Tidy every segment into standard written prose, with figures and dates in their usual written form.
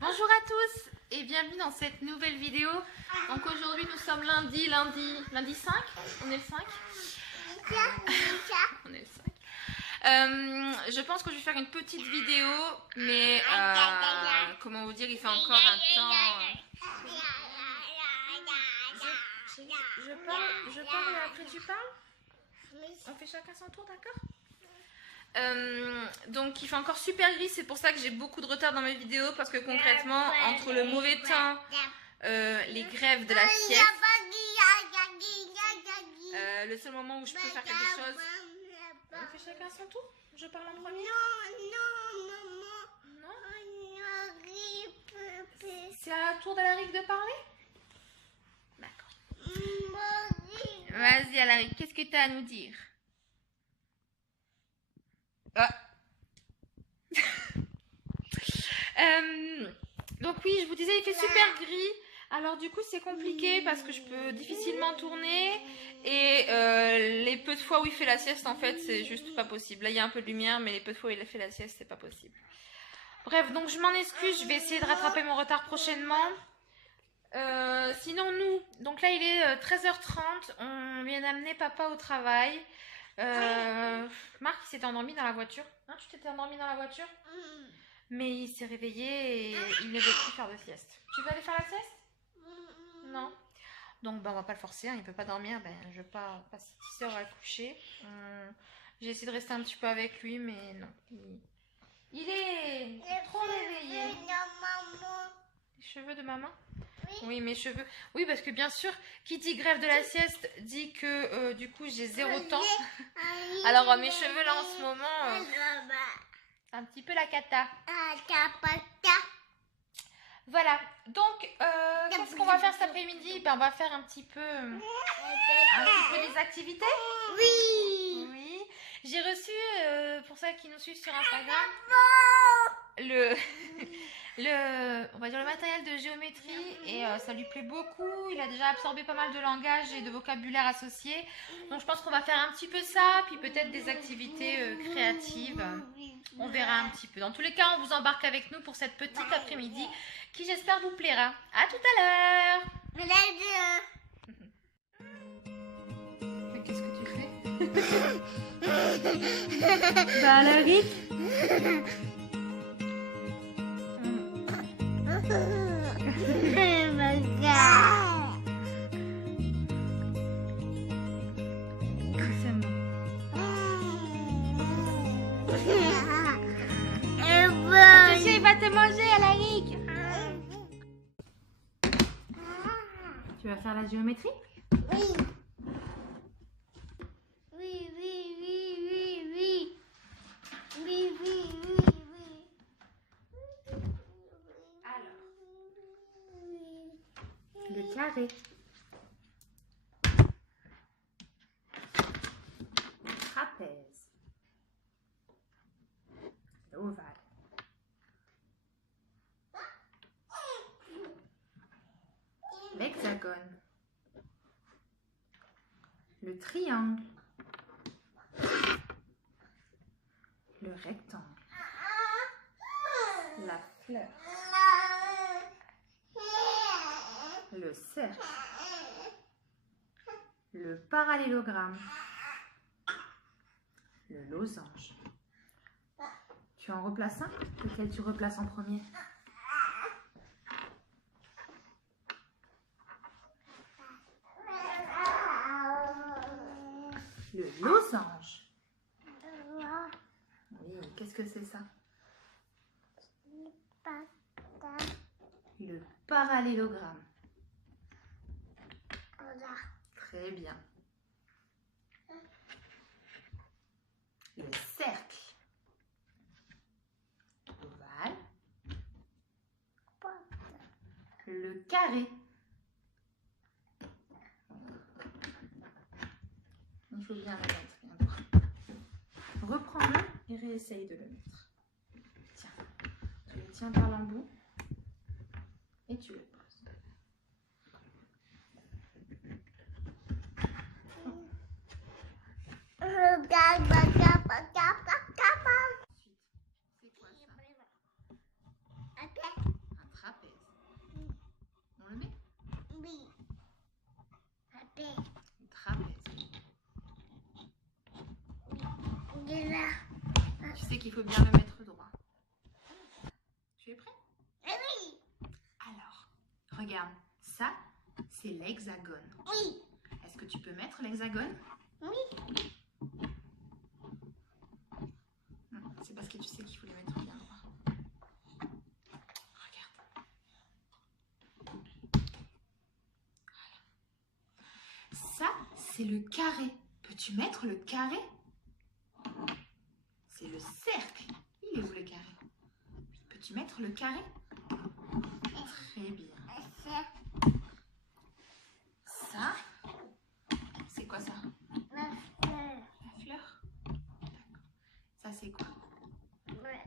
Bonjour à tous et bienvenue dans cette nouvelle vidéo. Donc aujourd'hui nous sommes lundi 5. On est le 5. On est le 5. Je pense que je vais faire une petite vidéo, mais comment vous dire, il fait encore un temps. Je parle et après tu parles. On fait chacun son tour, d'accord? Donc il fait encore super gris, c'est pour ça que j'ai beaucoup de retard dans mes vidéos, parce que concrètement entre le mauvais temps, les grèves de la sieste, le seul moment où je peux faire quelque chose. On fait chacun son tour. Je parle en premier. Non. C'est à la tour d'Alaric de parler. D'accord. Vas-y Alaric, qu'est-ce que tu as à nous dire? Donc oui, je vous disais, il fait super gris. Alors du coup, c'est compliqué parce que je peux difficilement tourner. Et les peu de fois où il fait la sieste, en fait, c'est juste pas possible. Là, il y a un peu de lumière, mais les peu de fois où il a fait la sieste, c'est pas possible. Bref, donc je m'en excuse. Je vais essayer de rattraper mon retard prochainement. Sinon, donc là, il est 13h30. On vient d'amener papa au travail. Marc, il s'était endormi dans la voiture. Hein, tu t'étais endormi dans la voiture? Mais il s'est réveillé et il ne veut plus faire de sieste. Tu veux aller faire la sieste? Non. Donc on va pas le forcer, hein, il ne peut pas dormir. Je vais pas passer 6 heures à le coucher. J'ai essayé de rester un petit peu avec lui, mais non. Il est trop réveillé. Les cheveux de maman? Oui, mes cheveux. Oui, parce que bien sûr, qui dit grève de la sieste dit que du coup j'ai 0 temps. Alors mes cheveux là en ce moment, c'est un petit peu la cata. Voilà, donc qu'est-ce qu'on va faire cet après-midi? On va faire un petit peu des activités. Oui. J'ai reçu, pour celles qui nous suivent sur Instagram, on va dire le matériel de géométrie, et ça lui plaît beaucoup. Il a déjà absorbé pas mal de langage et de vocabulaire associé. Donc je pense qu'on va faire un petit peu ça, puis peut-être des activités créatives. On verra un petit peu. Dans tous les cas, on vous embarque avec nous pour cette petite après-midi qui, j'espère, vous plaira. À tout à l'heure. Qu'est-ce que tu fais? Bah, Alaric. Attention, il va te manger, Alaric. Tu vas faire la géométrie? Oui. Alors, le carré, trapèze, l'ovale, l'hexagone, le triangle, le rectangle, la fleur, le cercle, le parallélogramme, le losange. Tu en replaces un? Lequel tu replaces en premier? Le losange. Oui, qu'est-ce que c'est ça? Le parallélogramme. Très bien. Le cercle. Ovale. Le carré. Il faut bien le mettre. Reprends-le et réessaye de le mettre. Tiens, tu le tiens par l'embout et tu le poses. sais qu'il faut bien le mettre droit. Tu es prêt? Oui. Alors, regarde, ça, c'est l'hexagone. Oui. Est-ce que tu peux mettre l'hexagone? Oui. C'est parce que tu sais qu'il faut le mettre bien droit. Regarde. Voilà. Ça, c'est le carré. Peux-tu mettre le carré? C'est le cercle. Il est où le carré? Peux-tu mettre le carré? Très bien. Ça, c'est quoi ça? La fleur. La fleur? D'accord. Ça, c'est quoi? Ouais.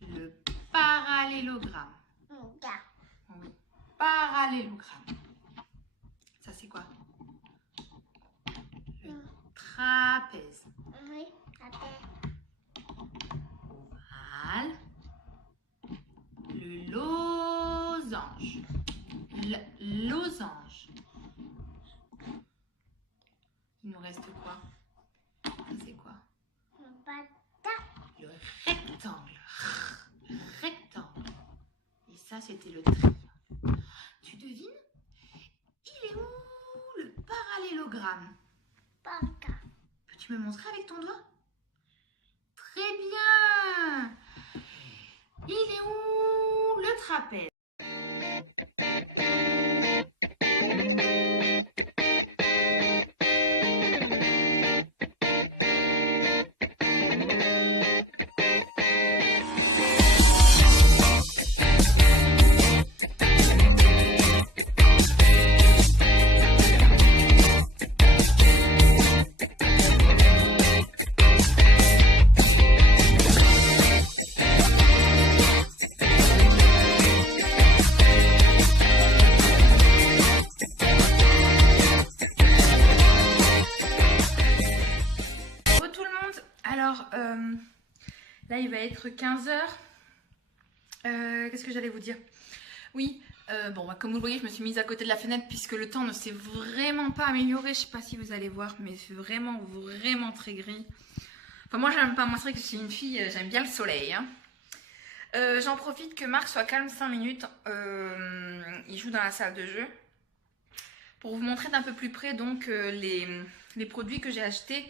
Le parallélogramme. Regarde. Oui. Parallélogramme. Ça, c'est quoi? Le trapèze. Oui. Après. Ovale. Le losange. Le losange. Il nous reste quoi? Ça, c'est quoi? Le rectangle. Le rectangle. Et ça, c'était le triangle. Tu devines? Il est où le parallélogramme? Panca. Peux-tu me montrer avec ton doigt? Très bien. Il est où le trapèze? Là, il va être 15 h. Qu'est-ce que j'allais vous dire? Oui, bon, bah, comme vous le voyez, je me suis mise à côté de la fenêtre puisque le temps ne s'est vraiment pas amélioré. Je ne sais pas si vous allez voir, mais c'est vraiment, vraiment très gris. Enfin, moi, j'aime pas. Moi, c'est vrai que je suis une fille, j'aime bien le soleil. Hein. J'en profite que Marc soit calme 5 minutes. Il joue dans la salle de jeu. Pour vous montrer d'un peu plus près donc les produits que j'ai achetés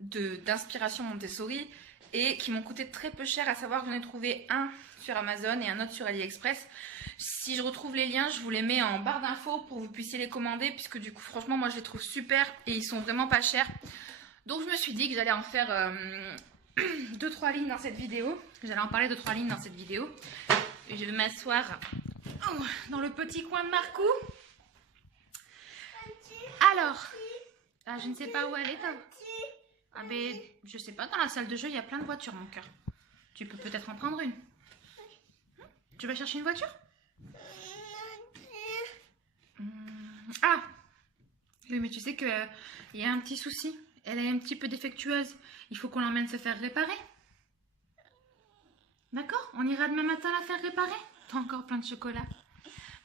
d'inspiration Montessori et qui m'ont coûté très peu cher, à savoir que j'en ai trouvé un sur Amazon et un autre sur AliExpress. Si je retrouve les liens, je vous les mets en barre d'infos pour que vous puissiez les commander, puisque du coup franchement moi je les trouve super et ils sont vraiment pas chers. Donc je me suis dit que j'allais en faire 2-3 lignes dans cette vidéo. J'allais en parler de 3 lignes dans cette vidéo. Et je vais m'asseoir dans le petit coin de Marcou. Alors, je ne sais pas où elle est. Ah ben, je sais pas, dans la salle de jeu, il y a plein de voitures, mon cœur. Tu peux peut-être en prendre une. Tu vas chercher une voiture? Ah! Oui, mais tu sais qu'il y a un petit souci. Elle est un petit peu défectueuse. Il faut qu'on l'emmène se faire réparer. D'accord? On ira demain matin la faire réparer? T'as encore plein de chocolat.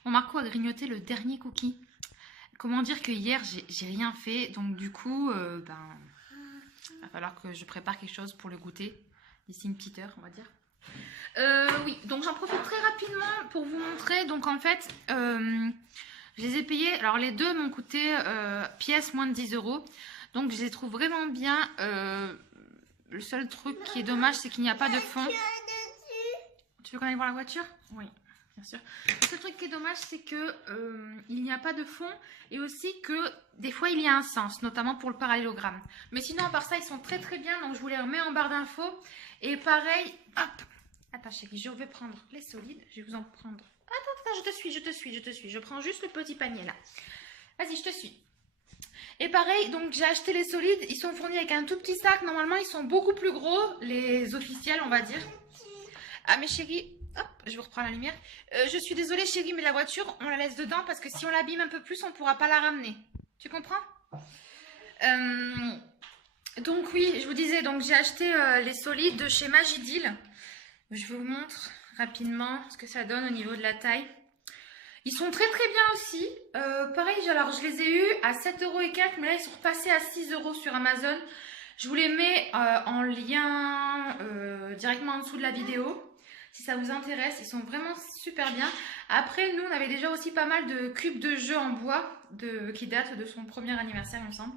Bon, Marco a grignoté le dernier cookie. Comment dire que hier, j'ai rien fait. Donc du coup, il va falloir que je prépare quelque chose pour le goûter. D'ici une petite heure, on va dire. Oui, donc j'en profite très rapidement pour vous montrer. Donc en fait, je les ai payés. Alors les deux m'ont coûté pièce moins de 10 €. Donc je les trouve vraiment bien. Le seul truc qui est dommage, c'est qu'il n'y a pas de fond. Tu veux qu'on aille voir la voiture? Oui, bien sûr. Le seul truc qui est dommage, c'est que il n'y a pas de fond et aussi que des fois il y a un sens, notamment pour le parallélogramme. Mais sinon, à part ça, ils sont très très bien. Donc je vous les remets en barre d'infos. Et pareil, hop. Attends chérie, je vais prendre les solides. Je vais vous en prendre. Attends, je te suis. Je prends juste le petit panier là. Vas-y, je te suis. Et pareil, donc j'ai acheté les solides. Ils sont fournis avec un tout petit sac. Normalement, ils sont beaucoup plus gros, les officiels, on va dire. Ah, mais chérie, hop, je vous reprends la lumière. Je suis désolée, chérie, mais la voiture, on la laisse dedans parce que si on l'abîme un peu plus, on ne pourra pas la ramener. Tu comprends? Donc oui, je vous disais, donc j'ai acheté les solides de chez Magidil. Je vous montre rapidement ce que ça donne au niveau de la taille. Ils sont très très bien aussi. Pareil, alors je les ai eus à 7 € et quelques, mais là ils sont repassés à 6 € sur Amazon. Je vous les mets en lien directement en dessous de la vidéo. Si ça vous intéresse, ils sont vraiment super bien. Après, nous, on avait déjà aussi pas mal de cubes de jeux en bois qui datent de son premier anniversaire, il me semble.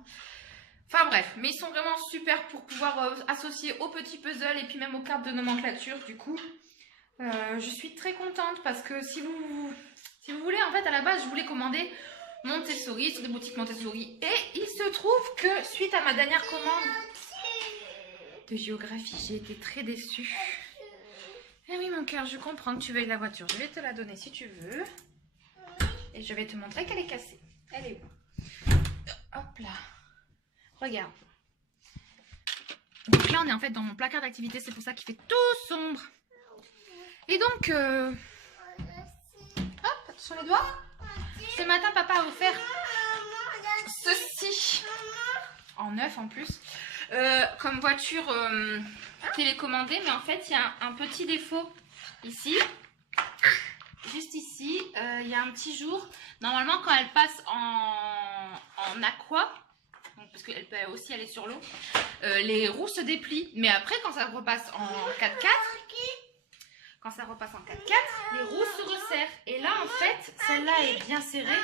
Enfin bref, mais ils sont vraiment super pour pouvoir associer aux petits puzzles et puis même aux cartes de nomenclature. Du coup, je suis très contente parce que si vous voulez, en fait, à la base, je voulais commander Montessori sur des boutiques Montessori. Et il se trouve que suite à ma dernière commande de géographie, j'ai été très déçue. Eh oui mon cœur, je comprends que tu veuilles la voiture. Je vais te la donner si tu veux. Et je vais te montrer qu'elle est cassée. Elle est où? Hop là. Regarde. Donc là on est en fait dans mon placard d'activité. C'est pour ça qu'il fait tout sombre. Et donc... Hop, sur les doigts. Ce matin papa a offert ceci. En neuf en plus. Comme voiture télécommandée, mais en fait il y a un petit défaut ici, juste ici, il y a un petit jour. Normalement quand elle passe en aqua, donc, parce qu'elle peut aussi aller sur l'eau, les roues se déplient, mais après quand ça repasse en 4x4, les roues se resserrent. Et là en fait celle-là est bien serrée.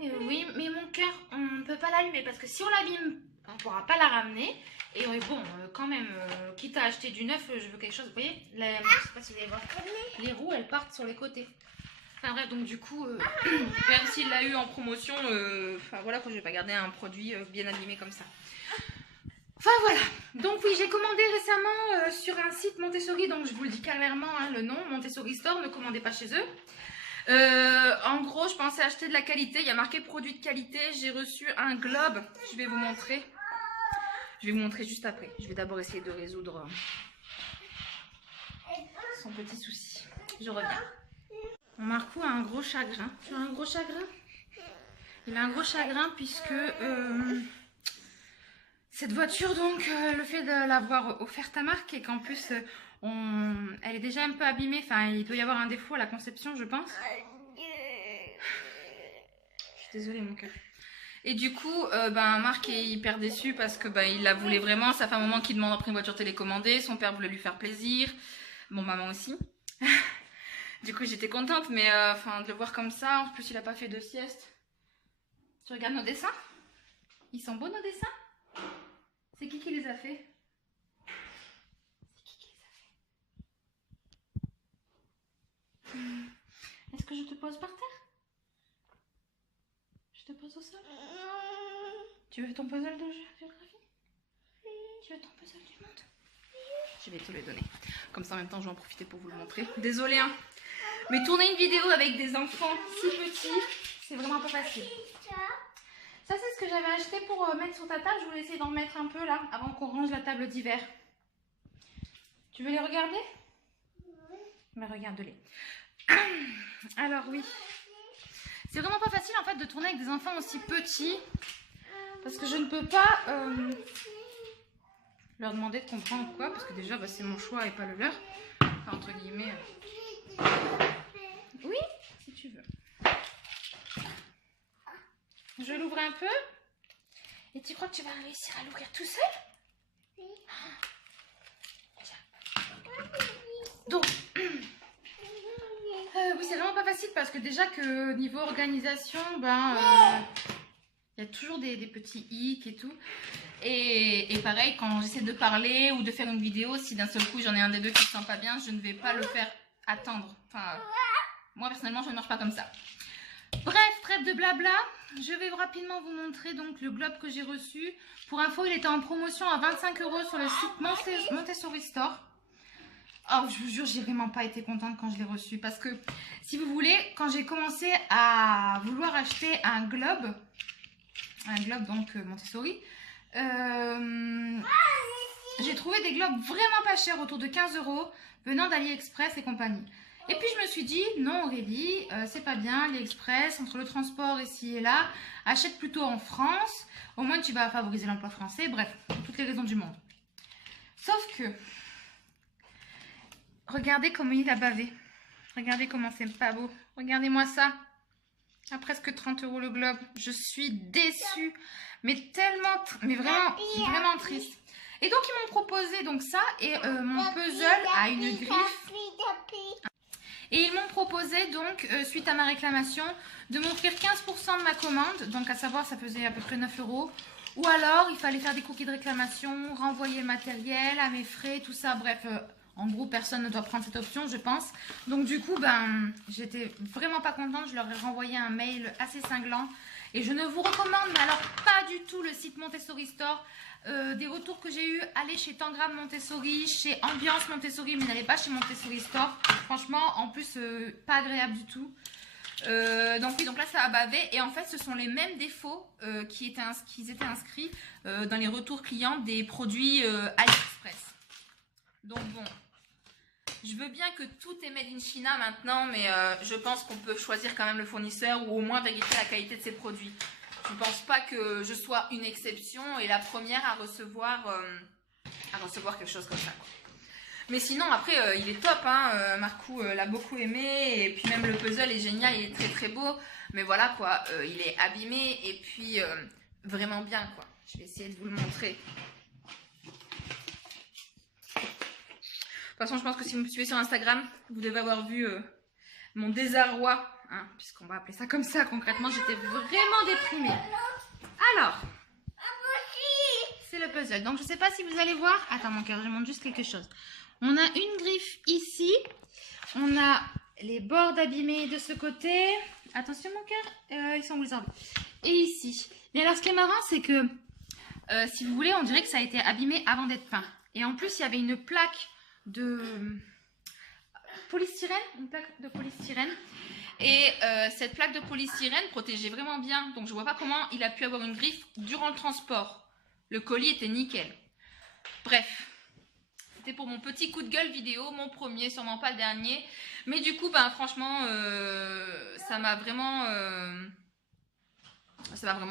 Et oui mais mon cœur, on ne peut pas l'allumer parce que si on l'abîme, on ne pourra pas la ramener. Et bon, quand même, quitte à acheter du neuf, je veux quelque chose. Vous voyez, je sais pas si vous allez voir. Les roues, elles partent sur les côtés. Enfin bref, donc du coup, même s'il l'a eu en promotion, enfin voilà, je vais pas garder un produit bien abîmé comme ça. Enfin voilà. Donc oui, j'ai commandé récemment sur un site Montessori, donc je vous le dis clairement, hein, le nom, Montessori Store, ne commandez pas chez eux. En gros, je pensais acheter de la qualité. Il y a marqué produit de qualité. J'ai reçu un globe. Je vais vous montrer. Je vais vous montrer juste après. Je vais d'abord essayer de résoudre son petit souci. Je reviens. Mon Marco a un gros chagrin. Tu as un gros chagrin? Il a un gros chagrin puisque cette voiture, donc, le fait de l'avoir offerte à Marc et qu'en plus, elle est déjà un peu abîmée. Enfin, il doit y avoir un défaut à la conception, je pense. Je suis désolée, mon cœur. Et du coup, Marc est hyper déçu parce que il la voulait vraiment. Ça fait un moment qu'il demande après une voiture télécommandée. Son père voulait lui faire plaisir. Bon, maman aussi. Du coup, j'étais contente, mais de le voir comme ça. En plus, il n'a pas fait de sieste. Tu regardes nos dessins? Ils sont beaux, nos dessins? C'est qui les a fait? Est-ce que je te pose par terre? Je te pose au sol? Tu veux ton puzzle de géographie? Tu veux ton puzzle du monde? Je vais te le donner. Comme ça, en même temps, je vais en profiter pour vous le montrer. Désolée, hein. Mais tourner une vidéo avec des enfants si petits, c'est vraiment pas facile. Ça, c'est ce que j'avais acheté pour mettre sur ta table. Je voulais essayer d'en mettre un peu là, avant qu'on range la table d'hiver. Tu veux les regarder? Oui. Mais regarde-les. Alors, oui. C'est vraiment pas facile en fait de tourner avec des enfants aussi petits. Parce que je ne peux pas leur demander de comprendre quoi. Parce que déjà, c'est mon choix et pas le leur. Enfin, entre guillemets. Oui, si tu veux. Je l'ouvre un peu. Et tu crois que tu vas réussir à l'ouvrir tout seul? Oui. Donc, oui, c'est vraiment pas facile parce que déjà que niveau organisation, il y a toujours des petits hic et tout. Et pareil, quand j'essaie de parler ou de faire une vidéo, si d'un seul coup j'en ai un des deux qui ne se sent pas bien, je ne vais pas le faire attendre. Enfin, moi personnellement, je ne marche pas comme ça. Bref, trêve de blabla. Je vais rapidement vous montrer donc le globe que j'ai reçu. Pour info, il était en promotion à 25 € sur le site Montessori Store. Oh, je vous jure, j'ai vraiment pas été contente quand je l'ai reçu. Parce que, si vous voulez, quand j'ai commencé à vouloir acheter un globe donc Montessori, j'ai trouvé des globes vraiment pas chers, autour de 15 € venant d'AliExpress et compagnie. Et puis je me suis dit, non Aurélie, c'est pas bien, AliExpress, entre le transport ici et là, achète plutôt en France, au moins tu vas favoriser l'emploi français, bref, pour toutes les raisons du monde. Sauf que, regardez comment il a bavé, regardez comment c'est pas beau, regardez-moi ça. À presque 30 € le globe. Je suis déçue. Mais tellement, mais vraiment triste. Et donc, ils m'ont proposé donc ça. Et mon puzzle a une griffe. Et ils m'ont proposé donc, suite à ma réclamation, de m'offrir 15% de ma commande. Donc, à savoir, ça faisait à peu près 9 €. Ou alors, il fallait faire des cookies de réclamation, renvoyer le matériel à mes frais, tout ça. Bref, en gros, personne ne doit prendre cette option, je pense. Donc, du coup, j'étais vraiment pas contente. Je leur ai renvoyé un mail assez cinglant. Et je ne vous recommande, mais alors pas du tout, le site Montessori Store. Des retours que j'ai eu, allez chez Tangram Montessori, chez Ambiance Montessori, mais n'allez pas chez Montessori Store. Franchement, en plus, pas agréable du tout. Donc oui, donc là ça a bavé. Et en fait, ce sont les mêmes défauts qui étaient inscrits dans les retours clients des produits AliExpress. Donc bon, je veux bien que tout est made in China maintenant, mais je pense qu'on peut choisir quand même le fournisseur ou au moins vérifier la qualité de ses produits. Je ne pense pas que je sois une exception et la première à recevoir quelque chose comme ça, quoi. Mais sinon, après, il est top, hein. Marcou l'a beaucoup aimé. Et puis même le puzzle est génial, il est très très beau. Mais voilà, quoi, il est abîmé et puis vraiment bien, quoi. Je vais essayer de vous le montrer. De toute façon, je pense que si vous me suivez sur Instagram, vous devez avoir vu mon désarroi. Hein, puisqu'on va appeler ça comme ça, concrètement, j'étais vraiment déprimée. Alors, c'est le puzzle. Donc, je ne sais pas si vous allez voir. Attends, mon cœur, je montre juste quelque chose. On a une griffe ici. On a les bords abîmés de ce côté. Attention, mon cœur, ils sont où les arbres? Et ici. Mais alors, ce qui est marrant, c'est que, si vous voulez, on dirait que ça a été abîmé avant d'être peint. Et en plus, il y avait une plaque de polystyrène. Une plaque de polystyrène. Et cette plaque de polystyrène protégeait vraiment bien. Donc, je ne vois pas comment il a pu avoir une griffe durant le transport. Le colis était nickel. Bref. C'était pour mon petit coup de gueule vidéo, mon premier, sûrement pas le dernier. Mais du coup, franchement, ça m'a vraiment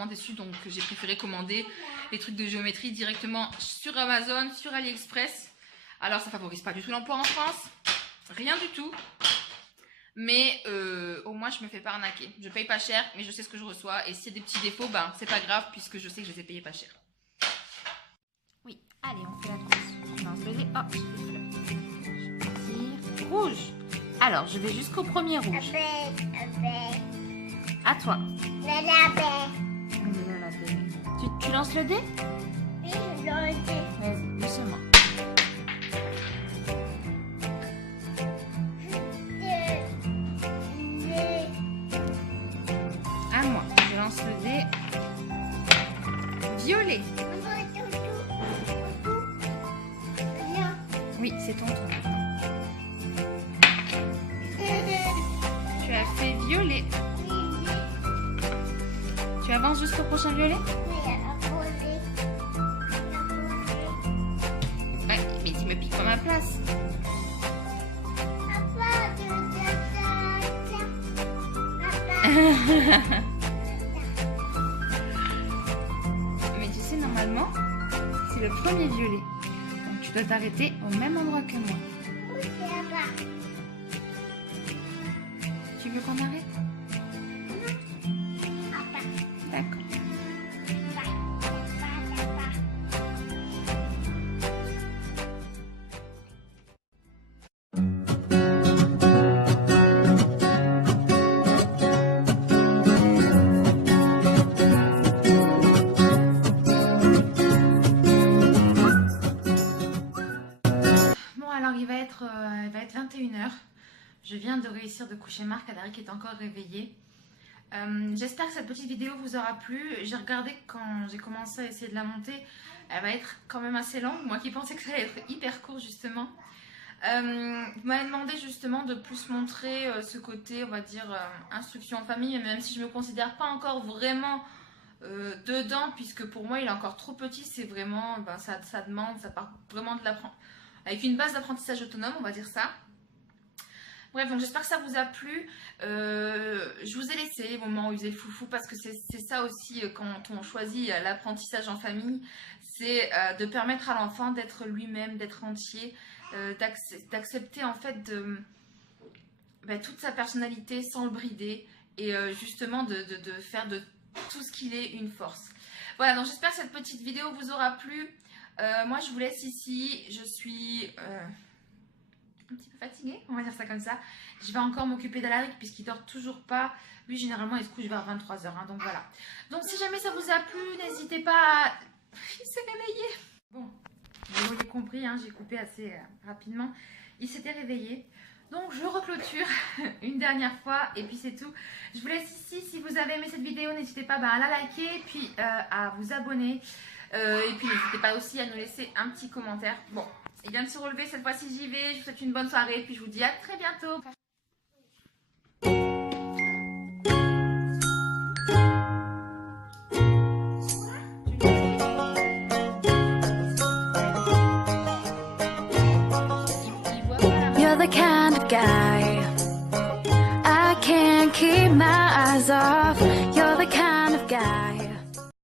déçu. Donc, j'ai préféré commander les trucs de géométrie directement sur Amazon, sur AliExpress. Alors, ça favorise pas du tout l'emploi en France. Rien du tout. Mais au moins, je me fais pas arnaquer. Je paye pas cher, mais je sais ce que je reçois. Et s'il y a des petits défauts, c'est pas grave puisque je sais que je les ai payés pas cher. Oui, allez, on fait la trousse. On lance le dé. Hop, je tire. Rouge. Alors, je vais jusqu'au premier rouge. À toi. Tu lances le dé? Oui, je lance le dé. Vas-y, doucement. À moi, je lance le dé. Violet. Oui, c'est ton tour maintenant. Tu as fait violet. Tu avances jusqu'au prochain violet? Ouais, mais tu me piques pas ma place. Mais tu sais, normalement, c'est le premier violet. Donc tu dois t'arrêter au même endroit que moi. Tu veux qu'on arrête? D'accord. Bon, alors il va être 21 h. Je viens de réussir de coucher Marc. Alaric est encore réveillé. J'espère que cette petite vidéo vous aura plu. J'ai regardé quand j'ai commencé à essayer de la monter. Elle va être quand même assez longue. Moi qui pensais que ça allait être hyper court justement. Vous m'avez demandé justement de plus montrer ce côté, on va dire, instruction en famille. Même si je ne me considère pas encore vraiment dedans. Puisque pour moi il est encore trop petit. C'est vraiment, ça demande, ça part vraiment de l'apprentissage. Avec une base d'apprentissage autonome, on va dire ça. Bref, donc j'espère que ça vous a plu. Je vous ai laissé les moments où vous êtes foufou parce que c'est ça aussi quand on choisit l'apprentissage en famille, c'est de permettre à l'enfant d'être lui-même, d'être entier, d'accepter en fait toute sa personnalité sans le brider et justement de faire de tout ce qu'il est une force. Voilà, donc j'espère que cette petite vidéo vous aura plu. Moi je vous laisse ici, je suis un petit peu fatiguée, on va dire ça comme ça. Je vais encore m'occuper d'Alaric puisqu'il dort toujours pas. Lui généralement il se couche vers 23h, hein, donc voilà. Donc si jamais ça vous a plu, n'hésitez pas à... Il s'est réveillé. Bon, vous l'aurez compris, hein, j'ai coupé assez rapidement. Il s'était réveillé. Donc je reclôture une dernière fois et puis c'est tout. Je vous laisse ici. Si vous avez aimé cette vidéo, n'hésitez pas à la liker, puis à vous abonner. Et puis n'hésitez pas aussi à nous laisser un petit commentaire. Bon, il vient de se relever, cette fois-ci j'y vais. Je vous souhaite une bonne soirée et puis je vous dis à très bientôt. You're the kind of guy I can't keep my eyes off.